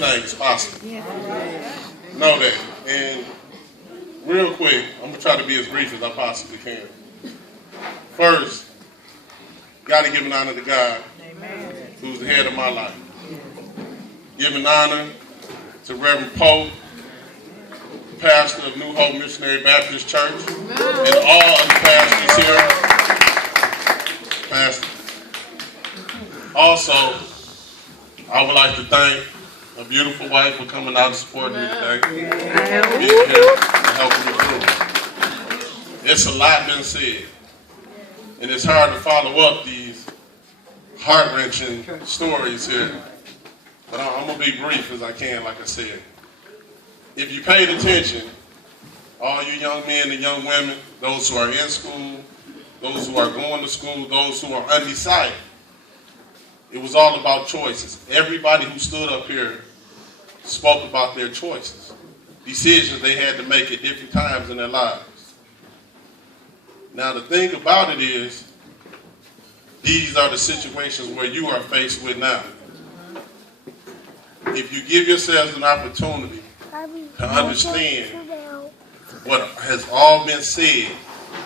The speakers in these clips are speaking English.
Anything is possible. Know that. And real quick, I'm gonna try to be as brief as I possibly can. First, gotta give an honor to God, who's the head of my life. Give an honor to Reverend Pope, pastor of New Hope Missionary Baptist Church, and all other pastors here. Pastor. Also, I would like to thank a beautiful wife for coming out and supporting me today. Being here and helping me through. It's a lot been said, and it's hard to follow up these heart-wrenching stories here. But I'm going to be brief as I can, like I said. If you paid attention, all you young men and young women, those who are in school, those who are going to school, those who are undecided, it was all about choices. Everybody who stood up here spoke about their choices, decisions they had to make at different times in their lives. Now the thing about it is, these are the situations where you are faced with now. If you give yourselves an opportunity to understand what has all been said,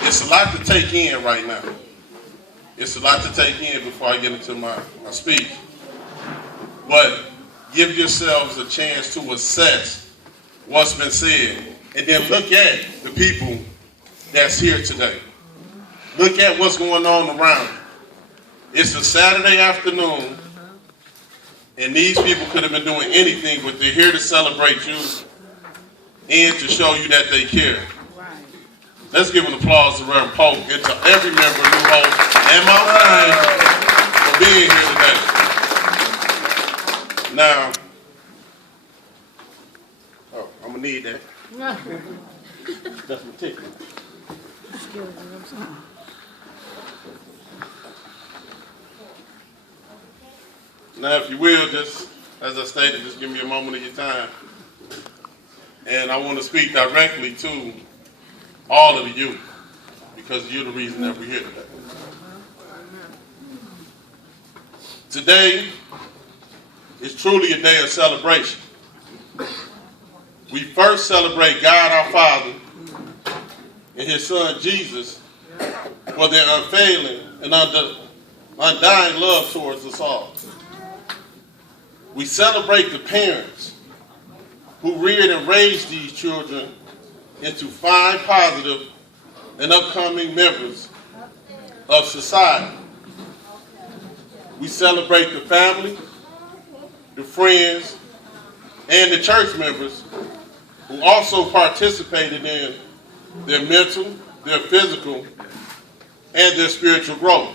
it's a lot to take in right now. It's a lot to take in before I get into my speech. But give yourselves a chance to assess what's been said. And then look at the people that's here today. Look at what's going on around you. It's a Saturday afternoon, and these people could have been doing anything, but they're here to celebrate you and to show you that they care. Let's give an applause to Reverend Pope and to every member of New Hope and Mount Zion for being here today. Now, I'm going to need that. That's my ticket. Now, if you will, just, as I stated, just give me a moment of your time. And I want to speak directly to all of the youth, because you're the reason that we're here today. Today is truly a day of celebration. We first celebrate God our Father and His Son Jesus for their unfailing and undying love towards us all. We celebrate the parents who reared and raised these children into fine, positive, and upcoming members of society. We celebrate the family, the friends, and the church members who also participated in their mental, their physical, and their spiritual growth.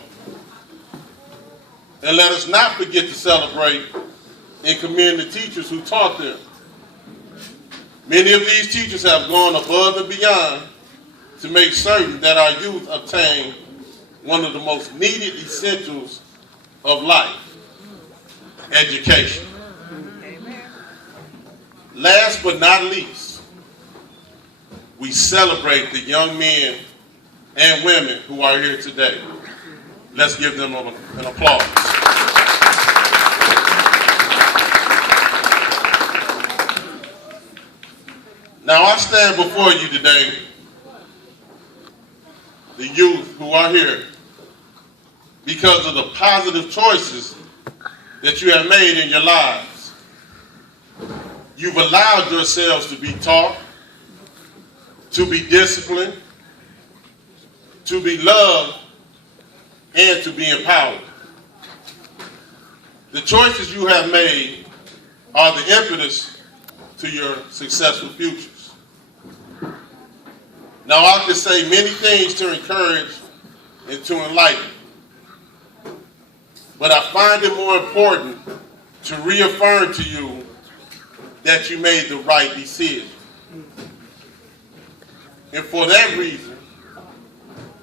And let us not forget to celebrate and commend the teachers who taught them. Many of these teachers have gone above and beyond to make certain that our youth obtain one of the most needed essentials of life, education. Last but not least, we celebrate the young men and women who are here today. Let's give them an applause. Now I stand before you today, the youth who are here, because of the positive choices that you have made in your lives. You've allowed yourselves to be taught, to be disciplined, to be loved, and to be empowered. The choices you have made are the impetus to your successful futures. Now, I could say many things to encourage and to enlighten, but I find it more important to reaffirm to you that you made the right decision. And for that reason,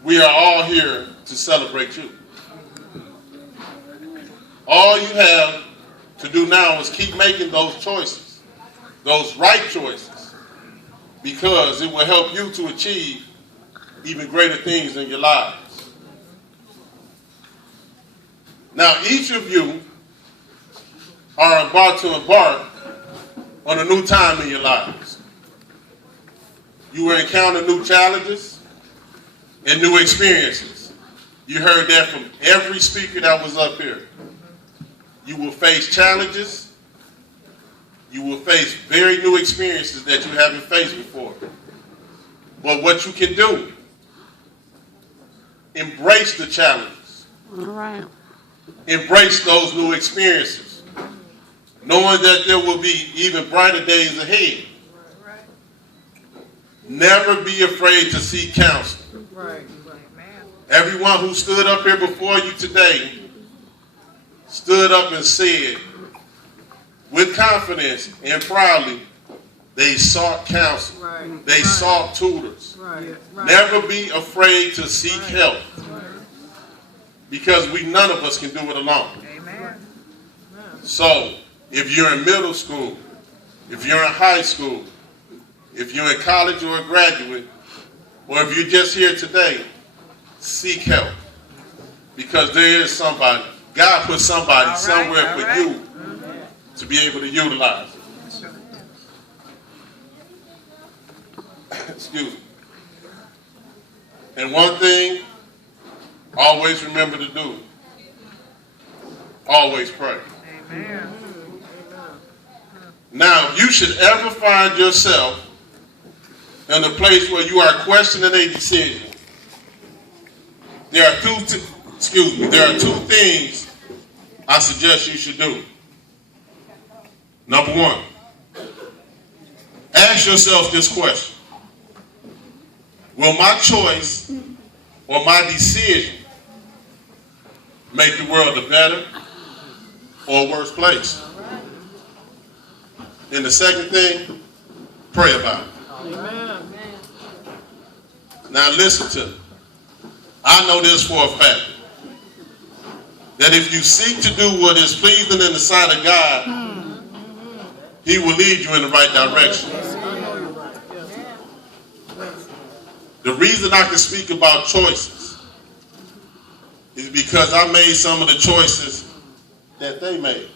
we are all here to celebrate you. All you have to do now is keep making those choices, those right choices, because it will help you to achieve even greater things in your lives. Now, each of you are about to embark on a new time in your lives. You will encounter new challenges and new experiences. You heard that from every speaker that was up here. You will face challenges. You will face very new experiences that you haven't faced before. But what you can do, embrace the challenges. All right. Embrace those new experiences, knowing that there will be even brighter days ahead. Never be afraid to seek counsel. Everyone who stood up here before you today stood up and said, with confidence and proudly, they sought counsel. They sought tutors. Never be afraid to seek help, because none of us can do it alone. So, if you're in middle school, if you're in high school, if you're in college or a graduate, or if you're just here today, seek help. Because there is somebody, God put somebody somewhere for you to be able to utilize it. Excuse me. And one thing, always remember to do, always pray. Amen. Now, if you should ever find yourself in a place where you are questioning a decision, there are two things I suggest you should do. Number one, ask yourself this question: will my choice or my decision make the world a better or a worse place? And the second thing, pray about it. Amen. Now listen to me. I know this for a fact, that if you seek to do what is pleasing in the sight of God, He will lead you in the right direction. The reason I can speak about choices is because I made some of the choices that they made.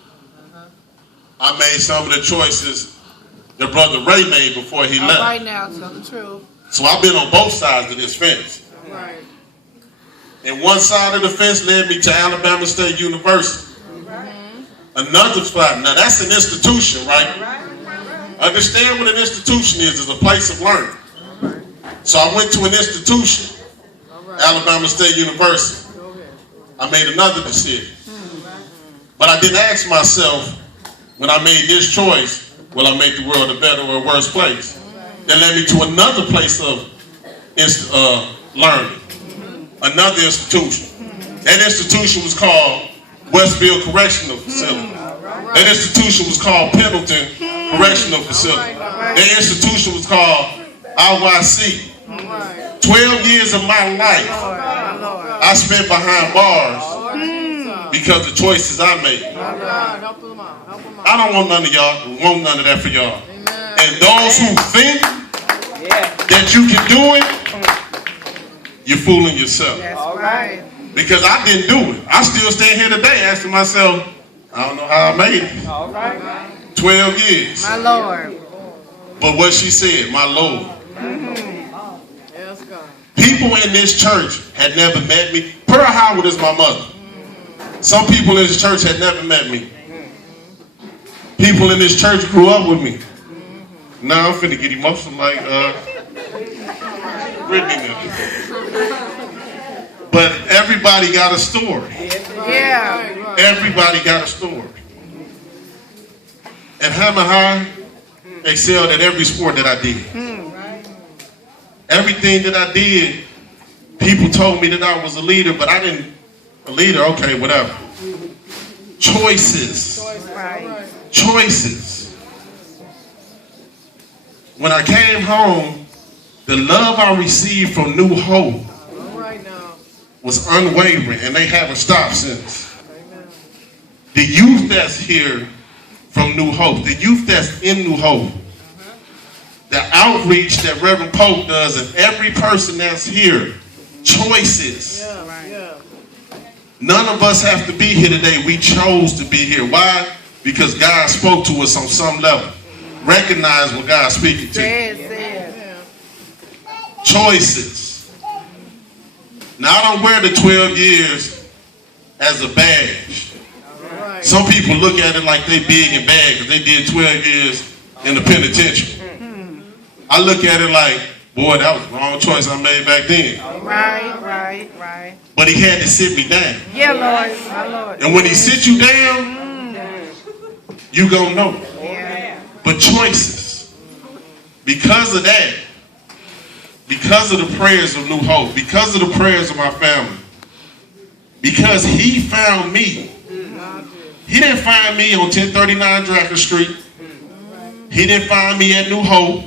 I made some of the choices that Brother Ray made before he left. Right now, tell the truth. So I've been on both sides of this fence. Right. And one side of the fence led me to Alabama State University. Another spot, now that's an institution, right? Understand what an institution is a place of learning. So I went to an institution, Alabama State University. I made another decision. But I didn't ask myself, when I made this choice, will I make the world a better or a worse place? That led me to another place of learning, another institution. That institution was called Westville Correctional Facility. That institution was called Pendleton Correctional Facility. That institution was called IYC. 12 years of my life I spent behind bars because of choices I made. I don't want none of y'all, want none of that for y'all. And those who think that you can do it, you're fooling yourself. Because I didn't do it. I still stand here today asking myself, I don't know how I made it. 12 years. My Lord. But what she said, my Lord. People in this church had never met me. Pearl Howard is my mother. Some people in this church had never met me. People in this church grew up with me. Now I'm finna get emotional like Brittany now. But everybody got a story. Yeah. Everybody got a story. At Hammer High, excelled at every sport that I did. Everything that I did, people told me that I was a leader, but I didn't. A leader, okay, whatever. Choices. Choices. When I came home, the love I received from New Hope was unwavering, and they haven't stopped since. The youth that's here from New Hope, the youth that's in New Hope, the outreach that Reverend Pope does, and every person that's here, choices. None of us have to be here today. We chose to be here. Why? Because God spoke to us on some level. recognize when God's speaking to you. Choices. Now, I don't wear the 12 years as a badge. Some people look at it like they big and bad because they did 12 years in the penitentiary. I look at it like, boy, that was the wrong choice I made back then. Right. But he had to sit me down. Yeah, Lord, my Lord. And when he sit you down, you gonna know. Yeah. But choices. Because of that, because of the prayers of New Hope, because of the prayers of my family, because he found me. He didn't find me on 1039 Dracker Street. He didn't find me at New Hope.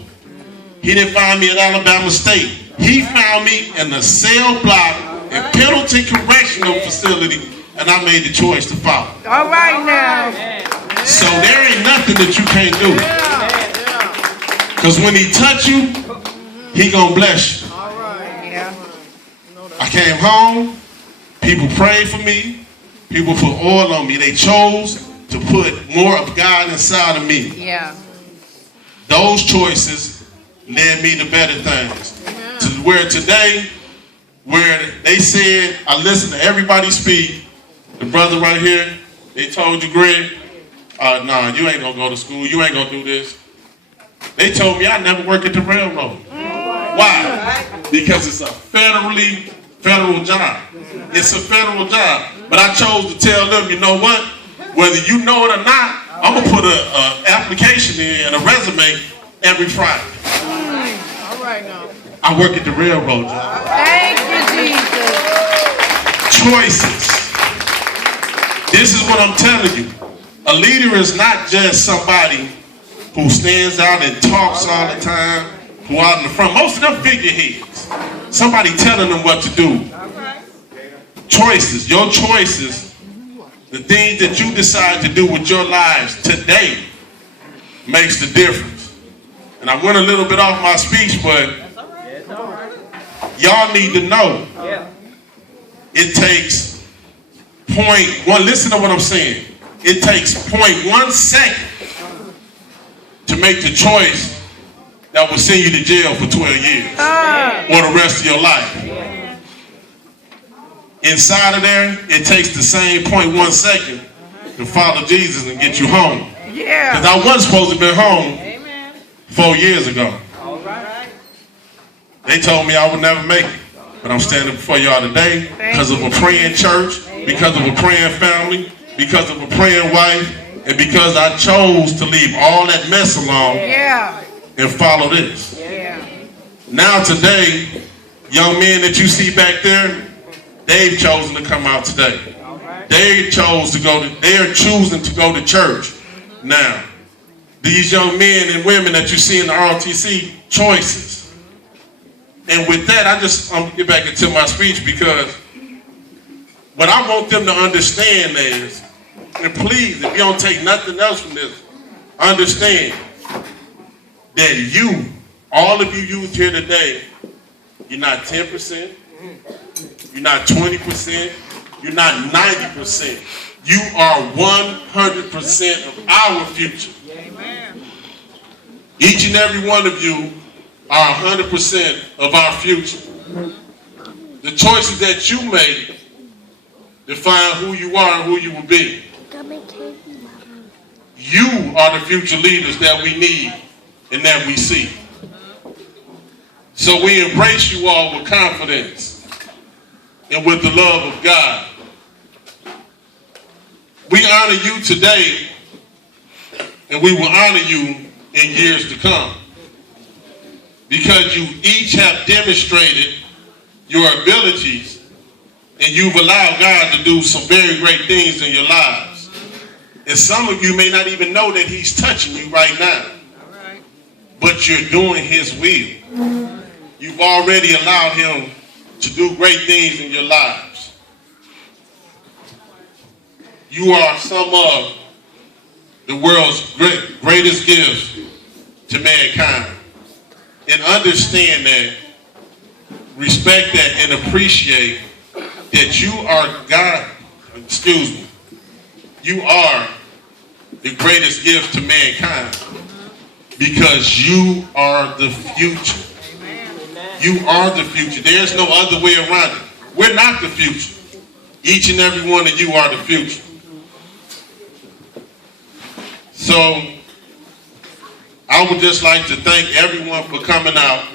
He didn't find me at Alabama State. He found me in the cell block and Pendleton Correctional Facility, and I made the choice to follow. All right now. So there ain't nothing that you can't do. Because when he touch you, he gonna bless you. Yeah. I came home, people prayed for me, people put oil on me. They chose to put more of God inside of me. Yeah. Those choices led me to better things. To where today, where they said, I listened to everybody speak. The brother right here, they told you, Greg, nah, you ain't gonna go to school. You ain't gonna do this. They told me I never work at the railroad. Why? Because it's a federal job. It's a federal job. But I chose to tell them, you know what? Whether you know it or not, I'm gonna put an application in and a resume every Friday. All right now. I work at the railroad job. Thank you, Jesus. Choices. This is what I'm telling you. A leader is not just somebody who stands out and talks all the time, who out in the front. Most of them figureheads. Somebody telling them what to do. Choices. Your choices, the things that you decide to do with your lives today makes the difference. And I went a little bit off my speech, but y'all need to know it takes 0.1, listen to what I'm saying. It takes 0.1 second to make the choice that will send you to jail for 12 years or the rest of your life. Inside of there, it takes the same 0.1 second to follow Jesus and get you home. Yeah. Because I wasn't supposed to be home 4 years ago. They told me I would never make it. But I'm standing before y'all today because of a praying church, because of a praying family, because of a praying wife, and because I chose to leave all that mess alone and follow this. Now today, young men that you see back there, they've chosen to come out today. They chose to go to, they are choosing to go to church. Now, these young men and women that you see in the ROTC, choices. And with that, I'm going to get back into my speech because what I want them to understand is, and please, if you don't take nothing else from this, understand that you, all of you youth here today, you're not 10%, you're not 20%, you're not 90%. You are 100% of our future. Each and every one of you are 100% of our future. The choices that you make define who you are and who you will be. You are the future leaders that we need and that we see. So we embrace you all with confidence and with the love of God. We honor you today, and we will honor you in years to come, because you each have demonstrated your abilities, and you've allowed God to do some very great things in your lives. And some of you may not even know that he's touching you right now, but you're doing his will. You've already allowed him to do great things in your lives. You are some of the world's greatest gifts to mankind. And understand that, respect that, and appreciate that you are you are the greatest gift to mankind. because you are the future. You are the future. There's no other way around it. We're not the future. Each and every one of you are the future. So I would just like to thank everyone for coming out